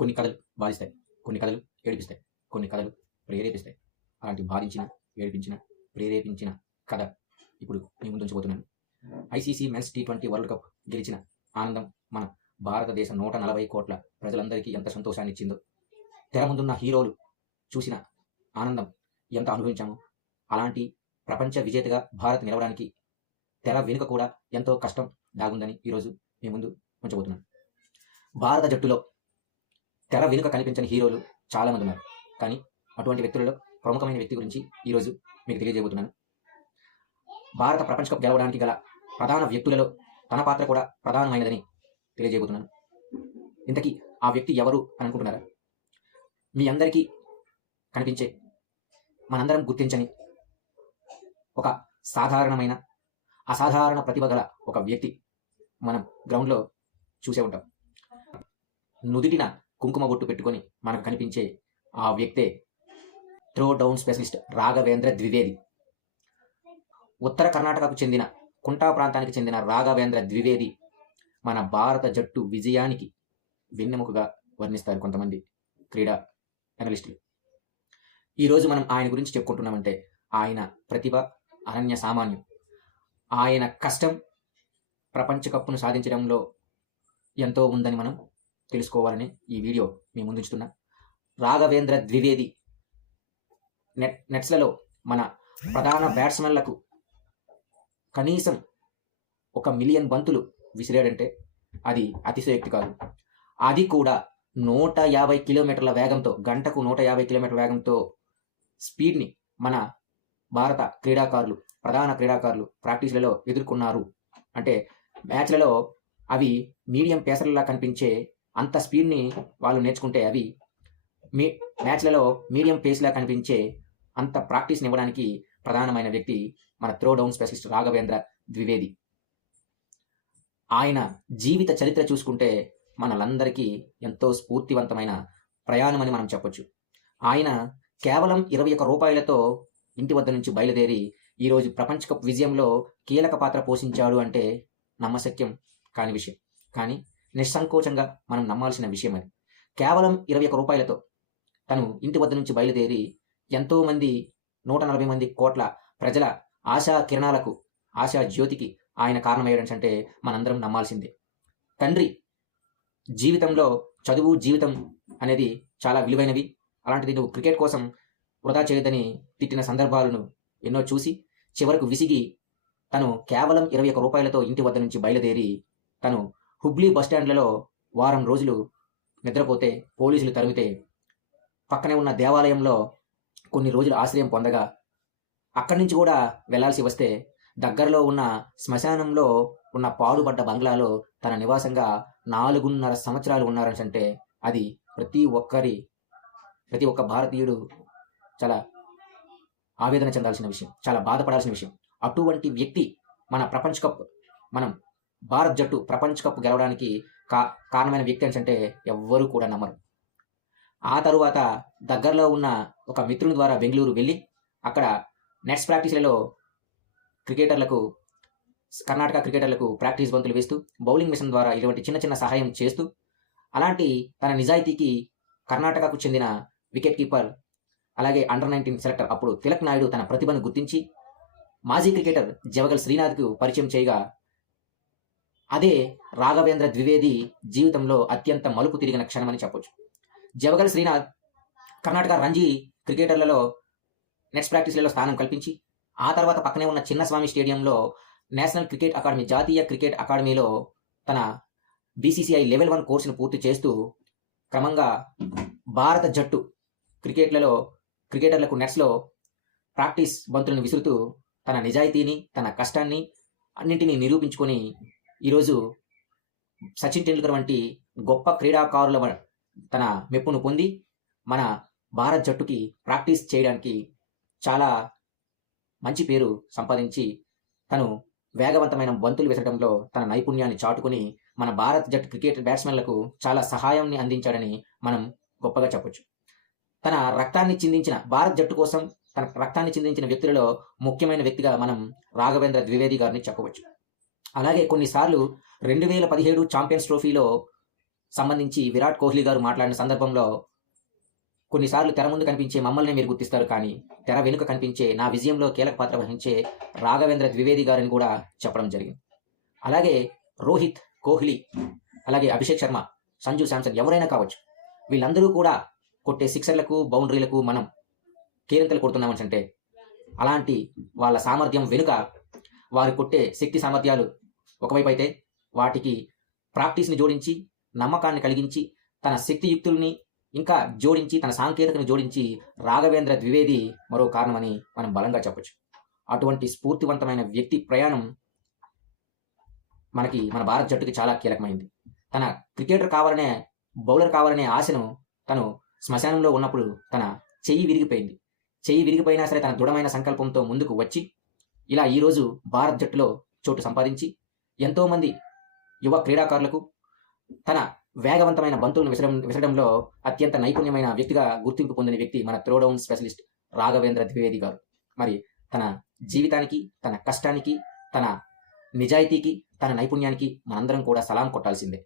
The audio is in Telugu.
కొన్ని కథలు బాధిస్తాయి, కొన్ని కథలు ఏడిపిస్తాయి, కొన్ని కథలు ప్రేరేపిస్తాయి. అలాంటి బాధించిన, ఏడిపించిన, ప్రేరేపించిన కథ ఇప్పుడు మీ ముందు ఉంచబోతున్నాను. ICC men's T20 world cup గెలిచిన ఆనందం మన భారతదేశం 140 కోట్ల ప్రజలందరికీ ఎంత సంతోషాన్ని ఇచ్చిందో, తెర ముందున్న హీరోలు చూసిన ఆనందం ఎంత అనుభవించామో, అలాంటి ప్రపంచ విజేతగా భారత్ నిలవడానికి తెర వెనుక కూడా ఎంతో కష్టం దాగుందని ఈరోజు మీ ముందు ఉంచబోతున్నాను. భారత జట్టులో తెర వెనుక కనిపించని హీరోలు చాలామంది ఉన్నారు. కానీ అటువంటి వ్యక్తులలో ప్రముఖమైన వ్యక్తి గురించి ఈరోజు మీకు తెలియజేయబోతున్నాను. భారత ప్రపంచ కప్ గెలవడానికి గల ప్రధాన వ్యక్తులలో తన పాత్ర కూడా ప్రధానమైనదని తెలియజేయబోతున్నాను. ఇంతకీ ఆ వ్యక్తి ఎవరు అని అనుకుంటున్నారా? మీ అందరికీ కనిపించే, మనందరం గుర్తించని ఒక సాధారణమైన అసాధారణ ప్రతిభ గల ఒక వ్యక్తి మనం గ్రౌండ్లో చూసే ఉంటాం. నుదిటిన కుంకుమ బొట్టు పెట్టుకొని మనకు కనిపించే ఆ వ్యక్తే throw down specialist Raghavendra Dwivedi. ఉత్తర కర్ణాటకకు చెందిన కుంటా ప్రాంతానికి చెందిన రాఘవేంద్ర ద్వివేది మన భారత జట్టు విజయానికి వెన్నెముకగా వర్ణిస్తారు కొంతమంది క్రీడా అనలిస్టులు. ఈరోజు మనం ఆయన గురించి చెప్పుకుంటున్నామంటే ఆయన ప్రతిభ అనన్య సామాన్యం. ఆయన కష్టం ప్రపంచ కప్పును సాధించడంలో ఎంతో ఉందని మనం తెలుసుకోవాలని ఈ వీడియో మీ ముందుంచుతున్నా. రాఘవేంద్ర ద్వివేది నెట్స్లలో మన ప్రధాన బ్యాట్స్మెన్లకు కనీసం 1 మిలియన్ బంతులు విసిరాడంటే అది అతిశయోక్తి కాదు. అది కూడా 150 కిలోమీటర్ల వేగంతో, గంటకు 150 కిలోమీటర్ల వేగంతో స్పీడ్ని మన భారత క్రీడాకారులు, ప్రధాన క్రీడాకారులు ప్రాక్టీస్లలో ఎదుర్కొన్నారు. అంటే మ్యాచ్లలో అవి మీడియం పేసర్లా కనిపించే అంత స్పీడ్ని వాళ్ళు నేర్చుకుంటే అవి మ్యాచ్లలో మీడియం పేస్లా కనిపించే అంత ప్రాక్టీస్ని ఇవ్వడానికి ప్రధానమైన వ్యక్తి మన throw down specialist Raghavendra Dwivedi. ఆయన జీవిత చరిత్ర చూసుకుంటే మనలందరికీ ఎంతో స్ఫూర్తివంతమైన ప్రయాణమని మనం చెప్పొచ్చు. ఆయన కేవలం 21 రూపాయలతో ఇంటి వద్ద నుంచి బయలుదేరి ఈరోజు ప్రపంచ కప్ విజయంలో కీలక పాత్ర పోషించాడు అంటే నమ్మశక్యం కాని విషయం. కానీ నిస్సంకోచంగా మనం నమ్మాల్సిన విషయం అది. కేవలం 21 రూపాయలతో తను ఇంటి వద్ద నుంచి బయలుదేరి ఎంతోమంది 140 మంది కోట్ల ప్రజల ఆశా కిరణాలకు, ఆశా జ్యోతికి ఆయన కారణమయ్యాడు అంటే మనందరం నమ్మాల్సిందే. తండ్రి జీవితంలో చదువు, జీవితం అనేది చాలా విలువైనవి, అలాంటిది నువ్వు క్రికెట్ కోసం వృధా చేయదని తిట్టిన సందర్భాలను ఎన్నో చూసి చివరకు విసిగి తను కేవలం 21 రూపాయలతో ఇంటి వద్ద నుంచి బయలుదేరి తను హుబ్లీ బస్టాండ్లలో వారం రోజులు నిద్రపోతే పోలీసులు తరిమితే పక్కనే ఉన్న దేవాలయంలో కొన్ని రోజులు ఆశ్రయం పొందగా అక్కడి నుంచి కూడా వెళ్లాల్సి వస్తే దగ్గరలో ఉన్న శ్మశానంలో ఉన్న పాడుబడ్డ బంగ్లాలో తన నివాసంగా 4.5 సంవత్సరాలు ఉన్నారంటే అది ప్రతి ఒక్క భారతీయుడు చాలా ఆవేదన చెందాల్సిన విషయం, చాలా బాధపడాల్సిన విషయం. అటువంటి వ్యక్తి మనం భారత్ జట్టు ప్రపంచ కప్ గెలవడానికి కారణమైన వ్యక్తి అంటే ఎవ్వరూ కూడా నమ్మరు. ఆ తరువాత దగ్గరలో ఉన్న ఒక మిత్రుని ద్వారా బెంగళూరు వెళ్ళి అక్కడ నెట్స్ ప్రాక్టీస్లలో కర్ణాటక క్రికెటర్లకు ప్రాక్టీస్ బంతులు వేస్తూ బౌలింగ్ మిషన్ ద్వారా ఇటువంటి చిన్న చిన్న సహాయం చేస్తూ, అలాంటి తన నిజాయితీకి కర్ణాటకకు చెందిన వికెట్ కీపర్ అలాగే అండర్-19 సెలెక్టర్ అప్పుడు తిలక్ నాయుడు తన ప్రతిభను గుర్తించి మాజీ క్రికెటర్ జవగల్ శ్రీనాథ్కు పరిచయం చేయగా అదే రాఘవేంద్ర ద్వివేది జీవితంలో అత్యంత మలుపు తిరిగిన క్షణమని చెప్పొచ్చు. జవగల్ శ్రీనాథ్ కర్ణాటక రంజీ క్రికెటర్లలో నెక్స్ట్ ప్రాక్టీస్లలో స్థానం కల్పించి ఆ తర్వాత పక్కనే ఉన్న చిన్నస్వామి స్టేడియంలో నేషనల్ క్రికెట్ అకాడమీ, జాతీయ క్రికెట్ అకాడమీలో తన BCCI లెవెల్ 1 కోర్సును పూర్తి చేస్తూ క్రమంగా భారత జట్టు క్రికెటర్లకు నెట్స్లో ప్రాక్టీస్ బంతులను విసురుతూ తన నిజాయితీని, తన కష్టాన్ని అన్నింటినీ నిరూపించుకొని ఈరోజు సచిన్ టెండూల్కర్ వంటి గొప్ప క్రీడాకారుల తన మెప్పును పొంది మన భారత్ జట్టుకి ప్రాక్టీస్ చేయడానికి చాలా మంచి పేరు సంపాదించి తను వేగవంతమైన బంతులు విసరడంలో తన నైపుణ్యాన్ని చాటుకుని మన భారత్ జట్టు క్రికెట్ బ్యాట్స్మెన్లకు చాలా సహాయాన్ని అందించాడని మనం గొప్పగా చెప్పొచ్చు. తన రక్తాన్ని చిందించిన భారత్ జట్టు కోసం తన రక్తాన్ని చిందించిన వ్యక్తులలో ముఖ్యమైన వ్యక్తిగా మనం రాఘవేంద్ర ద్వివేది గారిని చెప్పవచ్చు. అలాగే కొన్నిసార్లు 2017 ఛాంపియన్స్ ట్రోఫీలో సంబంధించి విరాట్ కోహ్లీ గారు మాట్లాడిన సందర్భంలో కొన్నిసార్లు తెర ముందు కనిపించే మమ్మల్ని మీరు గుర్తిస్తారు, కానీ తెర వెనుక కనిపించే నా విజయంలో కీలక పాత్ర వహించే రాఘవేంద్ర ద్వివేది గారిని కూడా చెప్పడం జరిగింది. అలాగే రోహిత్, కోహ్లీ, అలాగే అభిషేక్ శర్మ, సంజు శాంసన్ ఎవరైనా కావచ్చు, వీళ్ళందరూ కూడా కొట్టే సిక్సర్లకు, బౌండరీలకు మనం కేరింతలు కొడుతున్నామని అంటే అలాంటి వాళ్ళ సామర్థ్యం వెనుక వారు కొట్టే శక్తి సామర్థ్యాలు ఒకవైపు అయితే, వాటికి ప్రాక్టీస్ని జోడించి, నమ్మకాన్ని కలిగించి, తన శక్తియుక్తుల్ని ఇంకా జోడించి, తన సాంకేతికను జోడించి రాఘవేంద్ర ద్వివేది మరో కారణమని మనం బలంగా చెప్పొచ్చు. అటువంటి స్ఫూర్తివంతమైన వ్యక్తి ప్రయాణం మన భారత జట్టుకి చాలా కీలకమైంది. తన క్రికెటర్ కావాలనే, బౌలర్ కావాలనే ఆశను తను శ్మశానంలో ఉన్నప్పుడు తన చెయ్యి విరిగిపోయింది. చెయ్యి విరిగిపోయినా సరే తన దృఢమైన సంకల్పంతో ముందుకు వచ్చి ఇలా ఈరోజు భారత జట్టులో చోటు సంపాదించి ఎంతోమంది యువ క్రీడాకారులకు తన వేగవంతమైన బంతులను విసరడంలో అత్యంత నైపుణ్యమైన వ్యక్తిగా గుర్తింపు పొందిన వ్యక్తి మన త్రోడౌన్ స్పెషలిస్ట్ రాఘవేంద్ర ద్వివేది గారు. మరి తన జీవితానికి, తన కష్టానికి, తన నిజాయితీకి, తన నైపుణ్యానికి మనందరం కూడా సలాం కొట్టాల్సిందే.